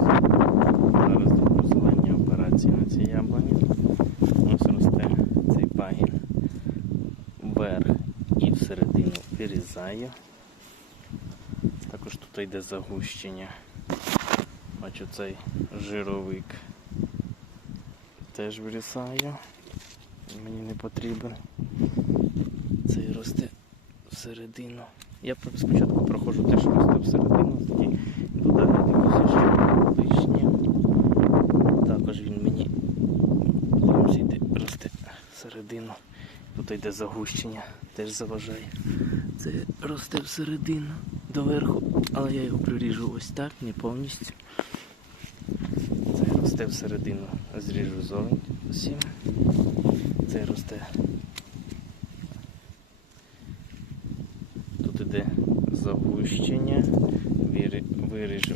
Зараз роблю зелені операції на цій яблуні. Ось росте цей пагін вверх і всередину вирізаю. Також тут йде загущення. Бачу цей жировик. Теж вирізаю. Мені не потрібен. Цей росте всередину. Я спочатку проходжу те, що росте всередину, тоді додалі дивлюся, що лишнє. Також він мені дивимося, йде, росте всередину. Тут йде загущення, теж заважає. Це росте всередину доверху, але я його приріжу ось так, не повністю. Це росте всередину, зріжу зовні всім. Це росте. Тут іде загущення, виріжу